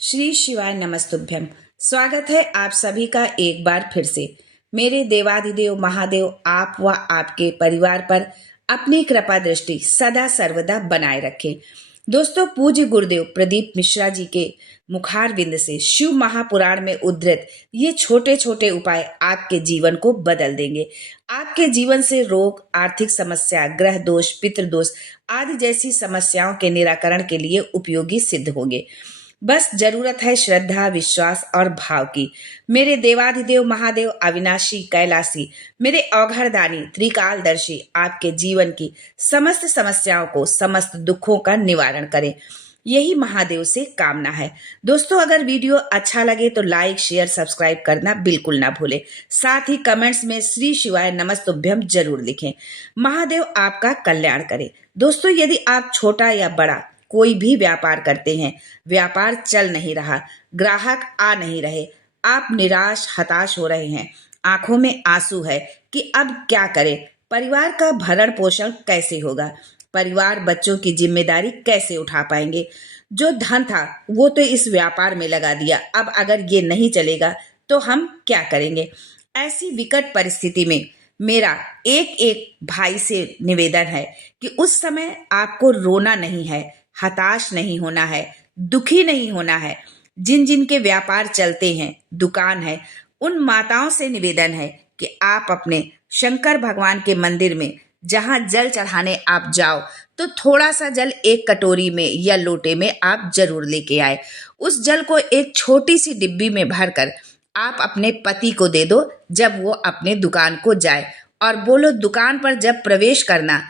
श्री शिवाय नमस्तुभ्यम। स्वागत है आप सभी का एक बार फिर से। मेरे देवाधिदेव महादेव आप व आपके परिवार पर अपनी कृपा दृष्टि सदा सर्वदा बनाए रखें। दोस्तों, पूज्य गुरुदेव प्रदीप मिश्रा जी के मुखारविंद से शिव महापुराण में उद्धृत ये छोटे छोटे उपाय आपके जीवन को बदल देंगे। आपके जीवन से रोग, आर्थिक समस्या, ग्रह दोष, पितृदोष आदि जैसी समस्याओं के निराकरण के लिए उपयोगी सिद्ध होंगे। बस जरूरत है श्रद्धा, विश्वास और भाव की। मेरे देवाधिदेव महादेव अविनाशी कैलासी, मेरे औघड़दानी त्रिकालदर्शी आपके जीवन की समस्त समस्याओं को, समस्त दुखों का निवारण करें, यही महादेव से कामना है। दोस्तों, अगर वीडियो अच्छा लगे तो लाइक, शेयर, सब्सक्राइब करना बिल्कुल ना भूलें। साथ ही कमेंट्स में श्री शिवाय नमस्तुभ्यम जरूर लिखें। महादेव आपका कल्याण करे। दोस्तों, यदि आप छोटा या बड़ा कोई भी व्यापार करते हैं, व्यापार चल नहीं रहा, ग्राहक आ नहीं रहे, आप निराश हताश हो रहे हैं, आंखों में आंसू है कि अब क्या करें, परिवार का भरण पोषण कैसे होगा, परिवार बच्चों की जिम्मेदारी कैसे उठा पाएंगे, जो धन था वो तो इस व्यापार में लगा दिया, अब अगर ये नहीं चलेगा तो हम क्या करेंगे। ऐसी विकट परिस्थिति में मेरा एक एक भाई से निवेदन है कि उस समय आपको रोना नहीं है, हताश नहीं होना है, दुखी नहीं होना है। जिन जिन के व्यापार चलते हैं, दुकान है, उन माताओं से निवेदन है कि आप अपने शंकर भगवान के मंदिर में जहां जल चढ़ाने आप जाओ तो थोड़ा सा जल एक कटोरी में या लोटे में आप जरूर लेके आए। उस जल को एक छोटी सी डिब्बी में भरकर आप अपने पति को दे दो जब वो अपने दुकान को जाए, और बोलो दुकान पर जब प्रवेश करना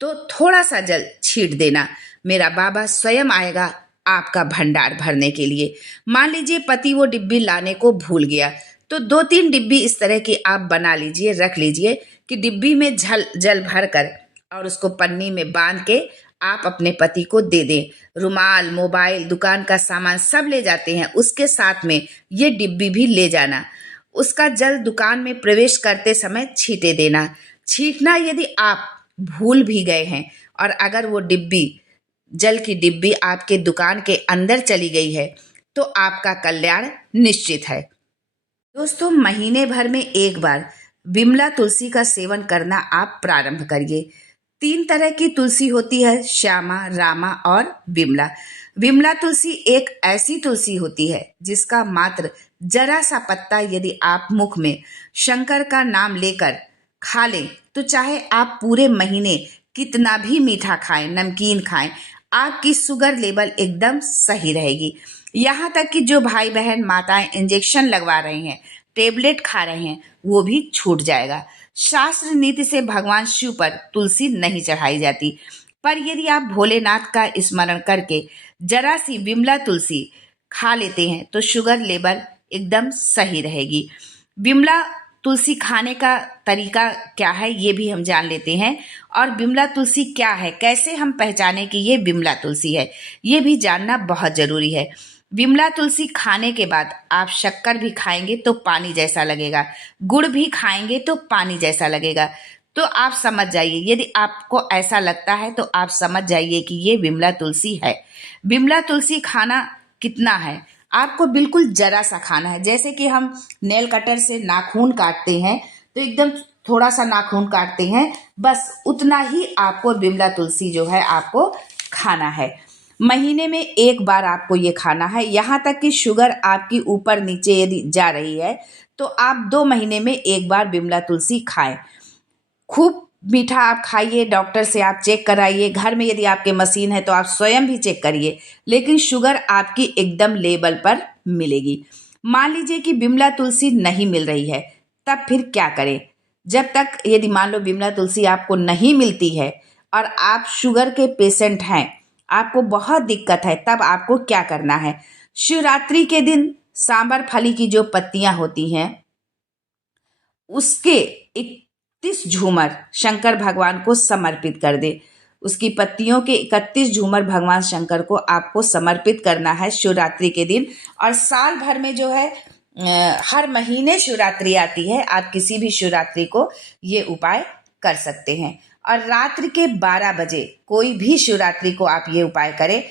तो थोड़ा सा जल छीट देना, मेरा बाबा स्वयं आएगा आपका भंडार भरने के लिए। मान लीजिए पति वो डिब्बी लाने को भूल गया तो 2-3 डिब्बी इस तरह की आप बना लीजिए, रख लीजिए कि डिब्बी में जल भर कर और उसको पन्नी में बांध के आप अपने पति को दे दें। रुमाल, मोबाइल, दुकान का सामान सब ले जाते हैं, उसके साथ में ये डिब्बी भी ले जाना। उसका जल दुकान में प्रवेश करते समय छीटे देना। छीटना यदि आप भूल भी गए हैं और अगर वो डिब्बी, जल की डिब्बी आपके दुकान के अंदर चली गई है तो आपका कल्याण निश्चित है। दोस्तों, महीने भर में एक बार विमला तुलसी का सेवन करना आप प्रारंभ करिए। 3 तरह की तुलसी होती है, श्यामा, रामा और विमला। विमला तुलसी एक ऐसी तुलसी होती है जिसका मात्र जरा सा पत्ता यदि आप मुख में शंकर का नाम लेकर खा लें तो चाहे आप पूरे महीने कितना भी मीठा खाएं, नमकीन खाएं, आपकी शुगर लेवल एकदम सही रहेगी। यहाँ तक कि जो भाई बहन माताएं इंजेक्शन लगवा रहे हैं, टेबलेट खा रहे हैं, वो भी छूट जाएगा। शास्त्र नीति से भगवान शिव पर तुलसी नहीं चढ़ाई जाती, पर यदि आप भोलेनाथ का स्मरण करके जरा सी विमला तुलसी खा लेते हैं तो शुगर लेवल एकदम सही रहेगी। विमला तुलसी खाने का तरीका क्या है ये भी हम जान लेते हैं, और विमला तुलसी क्या है, कैसे हम पहचाने कि ये विमला तुलसी है, ये भी जानना बहुत जरूरी है। विमला तुलसी खाने के बाद आप शक्कर भी खाएंगे तो पानी जैसा लगेगा, गुड़ भी खाएंगे तो पानी जैसा लगेगा। तो आप समझ जाइए, यदि आपको ऐसा लगता है तो आप समझ जाइए कि ये विमला तुलसी है। विमला तुलसी खाना कितना है, आपको बिल्कुल जरा सा खाना है। जैसे कि हम नेल कटर से नाखून काटते हैं तो एकदम थोड़ा सा नाखून काटते हैं, बस उतना ही आपको विमला तुलसी जो है आपको खाना है। महीने में एक बार आपको ये खाना है। यहाँ तक कि शुगर आपकी ऊपर नीचे यदि जा रही है तो आप 2 महीने में एक बार विमला तुलसी खाएं। खूब मीठा आप खाइए, डॉक्टर से आप चेक कराइए, घर में यदि आपके मशीन है तो आप स्वयं भी चेक करिए, लेकिन शुगर आपकी एकदम लेवल पर मिलेगी। मान लीजिए कि विमला तुलसी नहीं मिल रही है, तब फिर क्या करें। जब तक यदि मान लो विमला तुलसी आपको नहीं मिलती है और आप शुगर के पेशेंट हैं, आपको बहुत दिक्कत है, तब आपको क्या करना है। शिवरात्रि के दिन सांबर फली की जो पत्तियां होती हैं उसके 31 झूमर शंकर भगवान को समर्पित कर दे। उसकी पत्तियों के 31 झूमर भगवान शंकर को आपको समर्पित करना है शिवरात्रि के दिन। और साल भर में जो है हर महीने शिवरात्रि आती है, आप किसी भी शिवरात्रि को ये उपाय कर सकते हैं। और रात्रि के 12 बजे कोई भी शिवरात्रि को आप ये उपाय करें।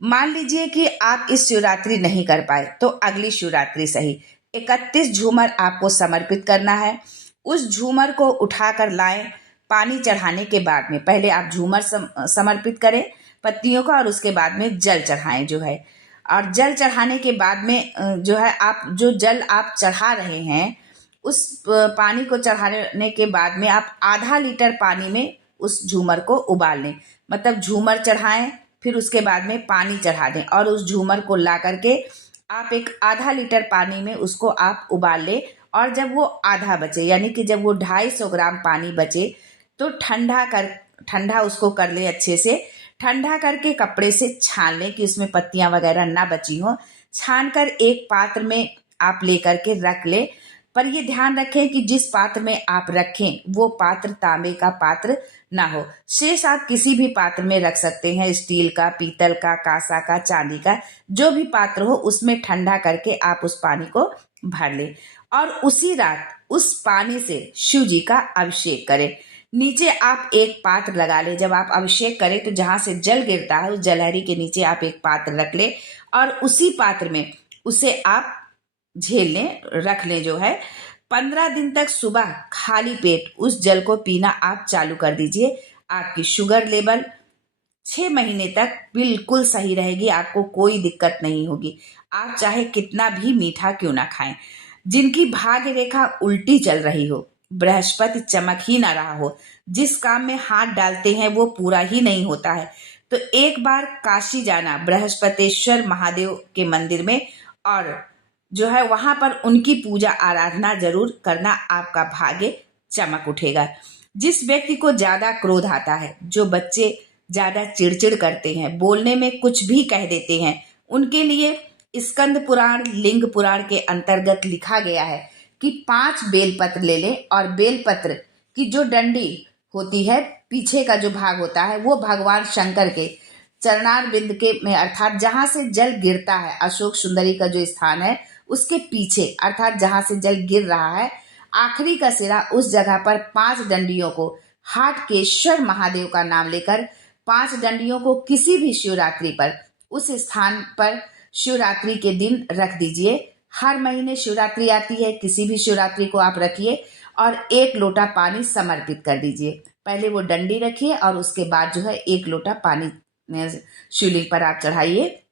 मान लीजिए कि आप इस शिवरात्रि नहीं कर पाए तो अगली शिवरात्रि सही 31 झूमर आपको समर्पित करना है। उस झूमर को उठाकर लाएं। पानी चढ़ाने के बाद में पहले आप झूमर समर्पित करें पत्नियों का, और उसके बाद में जल चढ़ाएं जो है। और जल चढ़ाने के बाद में जो है आप जो जल आप चढ़ा रहे हैं उस पानी को चढ़ाने के बाद में आप आधा लीटर पानी में उस झूमर को उबाल लें। मतलब झूमर चढ़ाएं, फिर उसके बाद में पानी चढ़ा दें और उस झूमर को ला करके आप एक आधा लीटर पानी में उसको आप उबाल लें। और जब वो आधा बचे, यानी कि जब वो 250 ग्राम पानी बचे, तो ठंडा उसको कर लें अच्छे से। ठंडा करके कपड़े से छान लें कि उसमें पत्तियां वगैरह ना बची हो। छान कर एक पात्र में आप लेकर के रख लें। पर ये ध्यान रखें कि जिस पात्र में आप रखें वो पात्र तांबे का पात्र ना हो। शेष आप किसी भी पात्र में रख सकते हैं, स्टील का, पीतल का, कांसा का, चांदी का, जो भी पात्र हो उसमें ठंडा करके आप उस पानी को भर लें। और उसी रात उस पानी से शिव जी का अभिषेक करें। नीचे आप एक पात्र लगा लें। जब आप अभिषेक करें तो जहां से जल गिरता है उस जलहरी के नीचे आप एक पात्र रख लें और उसी पात्र में उसे आप झेल लें, रख लें जो है। 15 दिन तक सुबह खाली पेट उस जल को पीना आप चालू कर दीजिए। आपकी शुगर लेवल 6 महीने तक बिल्कुल सही रहेगी, आपको कोई दिक्कत नहीं होगी। आप चाहे कितना भी मीठा क्यों ना खाएं। जिनकी भाग्य रेखा उल्टी चल रही हो, बृहस्पति चमक ही ना रहा हो, जिस काम में हाथ डालते हैं वो पूरा ही नहीं होता है, तो एक बार काशी जाना बृहस्पतेश्वर महादेव के मंदिर में, और जो है वहां पर उनकी पूजा आराधना जरूर करना। आपका भाग्य चमक उठेगा। जिस व्यक्ति को ज्यादा क्रोध आता है, जो बच्चे ज्यादा चिड़चिड़ करते हैं, बोलने में कुछ भी कह देते हैं, उनके लिए स्कंद पुराण लिंग पुराण के अंतर्गत लिखा गया है कि 5 बेलपत्र ले लें और बेलपत्र की जो डंडी होती है, पीछे का जो भाग होता है, वो भगवान शंकर के चरणार बिंद के में, अर्थात जहां से जल गिरता है, अशोक सुंदरी का जो स्थान है उसके पीछे, अर्थात जहां से जल गिर रहा है आखिरी का सिरा, उस जगह पर 5 डंडियों को हाटकेश्वर महादेव का नाम लेकर 5 डंडियों को किसी भी शिवरात्रि पर उस स्थान पर शिवरात्रि के दिन रख दीजिए। हर महीने शिवरात्रि आती है, किसी भी शिवरात्रि को आप रखिए और 1 लोटा पानी समर्पित कर दीजिए। पहले वो डंडी रखिए और उसके बाद जो है 1 लोटा पानी शिवलिंग पर आप चढ़ाइए।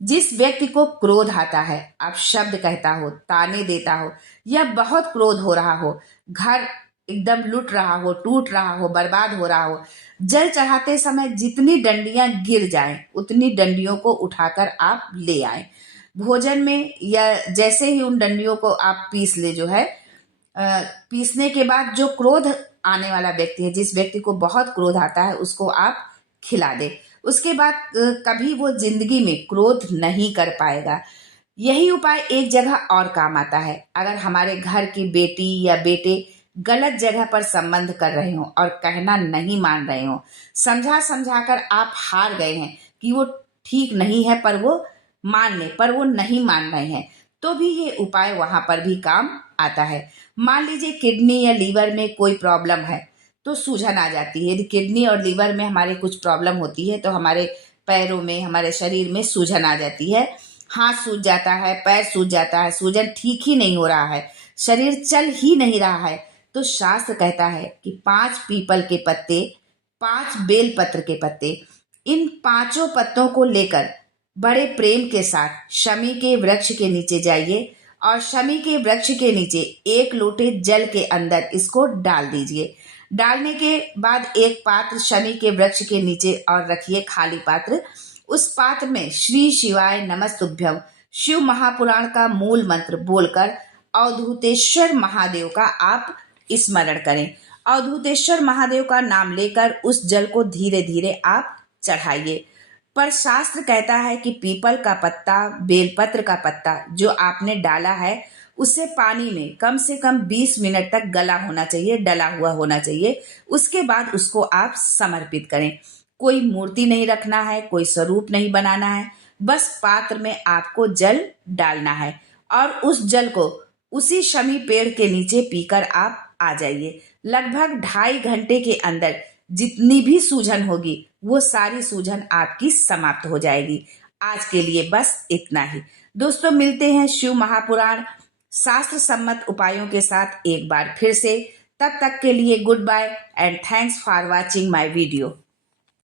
जिस व्यक्ति को क्रोध आता है, आप शब्द कहता हो, ताने देता हो, या बहुत क्रोध हो रहा हो, घर एकदम लुट रहा हो, टूट रहा हो, बर्बाद हो रहा हो, जल चढ़ाते समय जितनी डंडियां गिर जाएं उतनी डंडियों को उठाकर आप ले आए भोजन में, या जैसे ही उन डंडियों को आप पीस ले जो है, पीसने के बाद जो क्रोध आने वाला व्यक्ति है, जिस व्यक्ति को बहुत क्रोध आता है, उसको आप खिला दे। उसके बाद कभी वो जिंदगी में क्रोध नहीं कर पाएगा। यही उपाय एक जगह और काम आता है। अगर हमारे घर की बेटी या बेटे गलत जगह पर संबंध कर रहे हो और कहना नहीं मान रहे हो, समझा समझा कर आप हार गए हैं कि वो ठीक नहीं है, पर वो नहीं मान रहे हैं, तो भी ये उपाय वहां पर भी काम आता है। मान लीजिए किडनी या लीवर में कोई प्रॉब्लम है तो सूजन आ जाती है। यदि किडनी और लीवर में हमारे कुछ प्रॉब्लम होती है तो हमारे पैरों में, हमारे शरीर में सूजन आ जाती है। हाथ सूज जाता है, पैर सूज जाता है, सूजन ठीक ही नहीं हो रहा है, शरीर चल ही नहीं रहा है, तो शास्त्र कहता है कि 5 पीपल के पत्ते, 5 बेल पत्र के पत्ते, इन 5 पत्तों को लेकर बड़े प्रेम के साथ शमी के वृक्ष के नीचे जाइए और शमी के वृक्ष के नीचे 1 लोटे जल के अंदर इसको डाल दीजिए। डालने के बाद एक पात्र शमी के वृक्ष के नीचे और रखिए, खाली पात्र। उस पात्र में श्री शिवाय नमस्तुभ्यम शिव महापुराण का मूल मंत्र बोलकर अवधूतेश्वर महादेव का आप स्मरण करें। अवधूतेश्वर महादेव का नाम लेकर उस जल को धीरे धीरे आप चढ़ाइए। पर शास्त्र कहता है कि पीपल का पत्ता, बेलपत्र का पत्ता जो आपने डाला है, उसे पानी में कम से कम 20 मिनट तक गला होना चाहिए, डला हुआ होना चाहिए। उसके बाद उसको आप समर्पित करें। कोई मूर्ति नहीं रखना है, कोई स्वरूप नहीं बनाना है, बस पात्र में आपको जल डालना है और उस जल को उसी शमी पेड़ के नीचे पीकर आप आ जाइए। लगभग 2.5 घंटे के अंदर जितनी भी सूजन होगी वो सारी सूजन आपकी समाप्त हो जाएगी। आज के लिए बस इतना ही। दोस्तों, मिलते हैं शिव महापुराण शास्त्र सम्मत उपायों के साथ एक बार फिर से। तब तक के लिए good bye and thanks for watching my video.